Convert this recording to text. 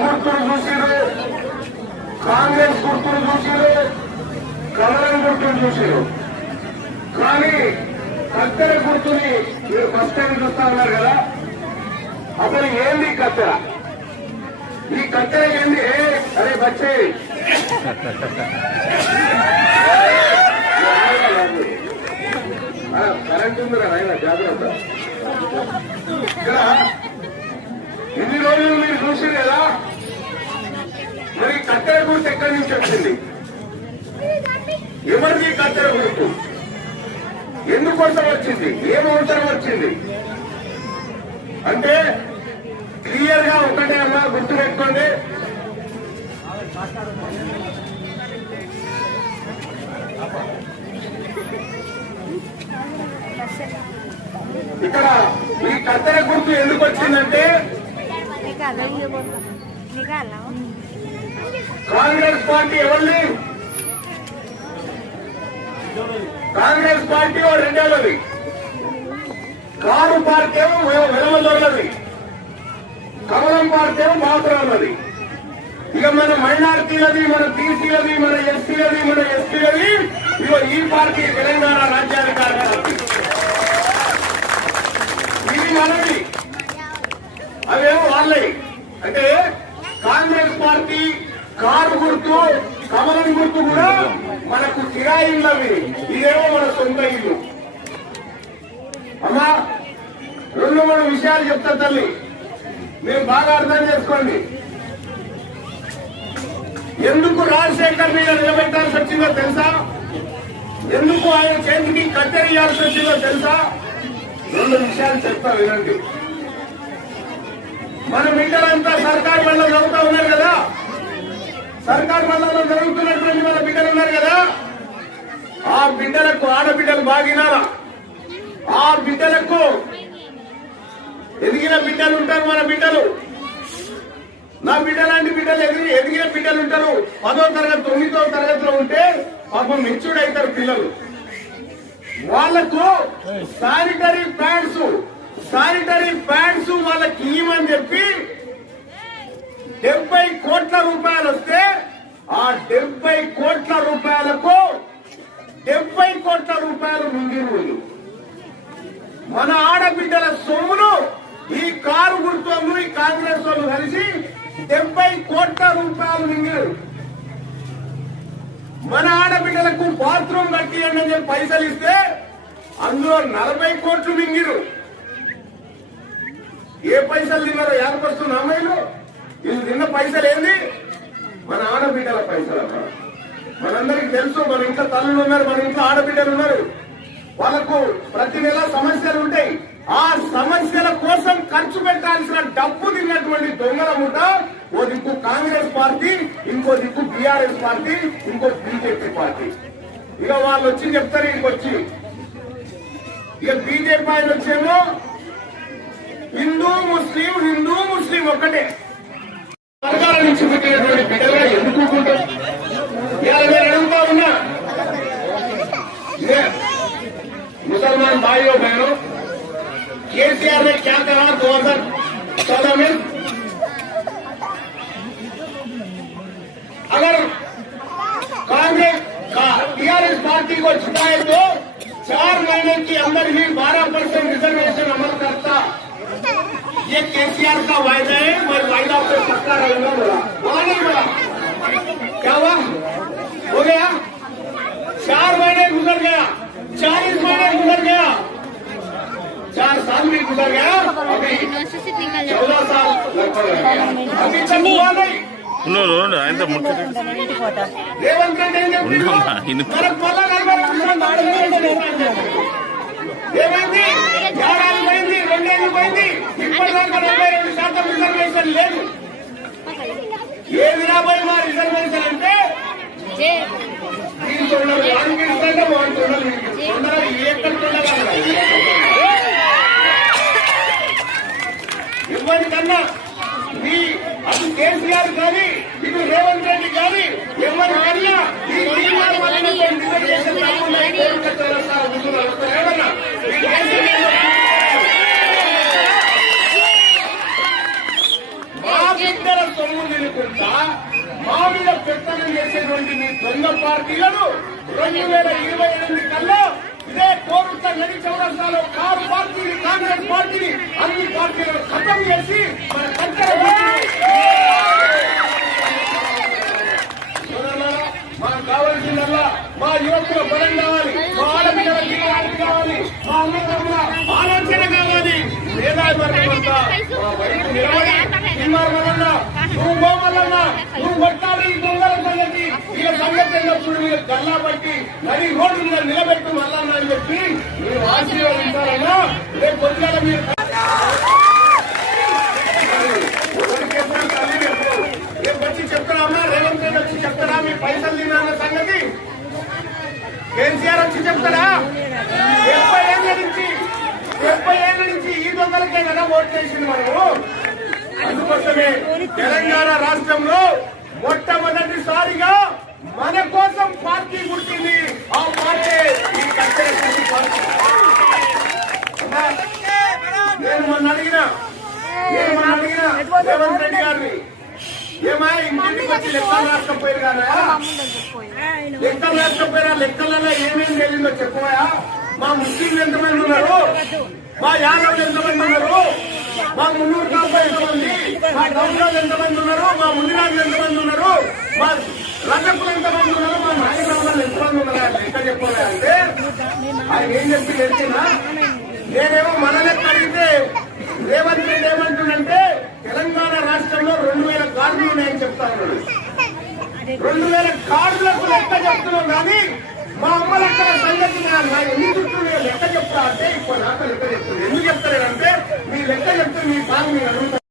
గుర్తులు చూసిరు కాంగ్రెస్ గుర్తులు చూసిరు కమలం గుర్తులు చూసిరు కానీ కత్తెర గుర్తుని మీరు ఫస్ట్ టైం చూస్తా ఉన్నారు కదా అసలు ఏంది కత్తెర ఈ కత్తెర ఏంది ఏ, అరే బచ్చే కరెంట్ ఉందిరా ఆయన జాగ్రత్త ఇక్కడ ఇన్ని రోజులు మీరు చూసి కదా కత్తెర గుర్తు ఎక్కడి నుంచి వచ్చింది? ఎవరిది కత్తెర గుర్తు ఎందుకోసం వచ్చింది? ఏం అవసరం వచ్చింది? అంటే క్లియర్గా ఒకటే అమ్మా గుర్తు పెట్టుకోండి ఇక్కడ ఈ కత్తెర గుర్తు ఎందుకు వచ్చిందంటే కాంగ్రెస్ పార్టీ ఎవరిది? కాంగ్రెస్ పార్టీ ఓ రెండేళ్ళది. కారు పార్టీ ఏమో వెలమదొరలది కమలం పార్టీ ఏమో మాత్రమన్నది ఇక మన మైనార్టీలది మన బీసీలది మన ఎస్సీలది మన ఎస్టీలది ఇగో ఈ పార్టీ తెలంగాణ రాజ్యాధికార పార్టీ ఇది మనది అవేమో వాళ్ళవి అంటే కాంగ్రెస్ పార్టీ కారు గుర్తు కమలం గుర్తు కూడా మనకు కిరాయి ఉన్నవి. ఇదేమో మన సొంత ఇల్లు. అమ్మా రెండు మూడు విషయాలు చెప్తా తల్లి. మీరు బాగా అర్థం చేసుకోండి. ఎందుకు రాజశేఖర్ మీద నిలబెట్టాల్సి వచ్చిందో తెలుసా? ఎందుకు ఆయన చేతికి కత్తెరియాల్సి వచ్చిందో తెలుసా? రెండు విషయాలు చెప్తా వినండి. మన బిడ్డలంతా సర్కార్ వల్ల చదువుతా సర్కార్ వల్ల జరుగుతున్నటువంటి వాళ్ళ బిడ్డలు ఉన్నారు కదా ఆ బిడ్డలకు ఆడబిడ్డలు బాగినారా ఆ బిడ్డలకు ఎదిగిన బిడ్డలు ఉంటారు మన బిడ్డలు. నా బిడ్డ లాంటి బిడ్డలు ఎదిగి ఎదిగిన బిడ్డలు ఉంటారు. పదో తరగతి తొమ్మిదో తరగతిలో ఉంటే పాపం మెచ్యూర్డ్ అవుతారు పిల్లలు. వాళ్ళకు శానిటరీ ప్యాడ్స్ శానిటరీ ప్యాడ్స్ వాళ్ళకి ఇవ్వమని చెప్పి డెబ్బై కోట్ల రూపాయలు వస్తే డెబ్బై కోట్ల రూపాయలకు డెబ్బై కోట్ల రూపాయలు మింగిరు మన ఆడబిడ్డల సొమ్మును ఈ కారు గుర్తులు ఈ కాంగ్రెస్ వాళ్ళు కలిసి డెబ్బై కోట్ల రూపాయలు మింగారు మన ఆడబిడ్డలకు బాత్రూమ్ కట్టియండి అని చెప్పి పైసలు ఇస్తే అందులో నలభై కోట్లు మింగిరు. ఏ పైసలు తిన్నారో ఏర్పరుస్తున్న అమ్మాయిలు? వీళ్ళు తిన్న పైసలు ఏంది? మన ఆడబిడ్డల పైసలు మనందరికి తెలుసు మన ఇంట్లో తల్లులు ఉన్నారు మన ఇంట్లో ఆడబిడ్డలు ఉన్నారు. వాళ్ళకు ప్రతి నెల సమస్యలు ఉంటాయి. ఆ సమస్యల కోసం ఖర్చు పెట్టాల్సిన డబ్బు తిన్నటువంటి దొంగల ముఠ ఓ దిక్కు కాంగ్రెస్ పార్టీ ఇంకో దిక్కు బీఆర్ఎస్ పార్టీ ఇంకో బీజేపీ పార్టీ. ఇక వాళ్ళు వచ్చి చెప్తారు ఇంకొచ్చి ఇక బీజేపీ ఆయన వచ్చేమో హిందూ ముస్లిం హిందూ ముస్లిం ఒక్కటే. వర్గాల నుంచి పుట్టినటువంటి బిడ్డలుగా ఎందుకు ఊరుకుంటారు? ఇవాళ నేను అడుగుతా ఉన్నా ये मुसलमान भाइयों बहनों केसीआर ने क्या कहा दो हजार चौदह में अगर कांग्रेस का टीआरएस पार्टी को जिताए तो चार महीने के अंदर ही 12 परसेंट रिजर्वेशन अमल करता ये केसीआर का वायदा है मैं वायदा पे पक्का रहूँगा बोला। बोला नहीं बोला। क्या हुआ? हो गया? चार महीने गुजर गया। चालीस महीने गुजर गया। चार साल भी गुजर गया। चौदह साल अभी चल हुआ नहीं। இன்னொரு ஆயிரத்தி முன்னூறு இன்னும் రేవంత్ పోయింది. ఇప్పటిదాకా డెబ్బై రెండు శాతం రిజర్వేషన్ లేదు. ఏది రాబోయే మా రిజర్వేషన్ అంటే ఎవరికన్నా మీ అది కేసీఆర్ కానీ ఇది రేవంత్ రెడ్డి కానీ ఎవరికన్నా ఈ తీర్మానం రిజర్వేషన్ రాకుండా దొంగ పార్టీలను రెండు వేల ఇరవై ఎనిమిది కల్లా ఇదే కోరుట్ల నది చౌరస్తాలో కారు పార్టీని కాంగ్రెస్ పార్టీని అన్ని పార్టీలను ఖతం చేసి మన కంచెల సోదరులారా, మాకు కావాల్సిందల్లా మా యువకుల బలం కావాలి మా ఆడపిల్లల జీవనాలు కావాలి మా అన్నదమ్ముల ఆలోచన కావాలి. మేధావి నిలబడి నువ్వు గోమల్లన్న, నువ్వు కొట్టాలి ఈ దొంగల వీళ్ళ మీరు గల్లా పట్టి నది రోడ్డు మీద నిలబెట్టు మళ్ళా అని చెప్పి మీరు ఆశీర్వదించాలన్నా రేపు పొద్దుగాల మీరు రేపు వచ్చి చెప్తారా రేవంత్ రెడ్డి వచ్చి చెప్తారా మీ పైసలు తిన్నా సంగతి? కేసీఆర్ వచ్చి చెప్తారా డెబ్బై ఏళ్ళ నుంచి డెబ్బై ఏళ్ళ నుంచి ఈ దొంగలకే కదా ఓట్ చేసింది మనము. అందుకోసమే తెలంగాణ రాష్ట్రంలో మొట్టమొదటిసారిగా మన కోసం పార్టీ పుట్టింది ఆ పార్టీ. నేను మొన్న అడిగిన నేను మొన్న అడిగిన రేవంత్ రెడ్డి గారిని ఏమా ఇంటికి వచ్చి లెక్కలు రాకపోయారు కదా? లెక్కలు రాకపోయారా లెక్కలలో ఏమేమి తెలియదో చెప్పవా మా ముస్లింలు ఎంతమంది ఉన్నారు? మా యాదవులు ఎంతమంది ఉన్నారు? మా మున్నూరు కాపా ఎంతమంది? మా గౌరవాలు ఎంతమంది ఉన్నారు? మా మునిరాజులు ఎంతమంది ఉన్నారు? మా రజకులు ఎంతమంది ఉన్నారు మా నాయకులు ఎంతమంది ఉన్నారు లెక్క అంటే ఆయన ఏం చెప్పి తెలిసినా నేనేమో మనలే అడిగితే రేవంత్ రెడ్డి ఏమంటుందంటే తెలంగాణ రాష్ట్రంలో రెండు వేల కార్డులు ఉన్నాయని చెప్తాను రెండు వేల కార్డులకు లెక్క చెప్తున్నాం కానీ మా అమ్మ లెక్క సంగతి నా ఎందుకు నేను లెక్క చెప్తా అంటే ఇప్పుడు నాకు లెక్క చెప్తుంది ఎందుకు చెప్తానంటే మీ లెక్క చెప్తే మీ బాగా మీరు అడుగుతారు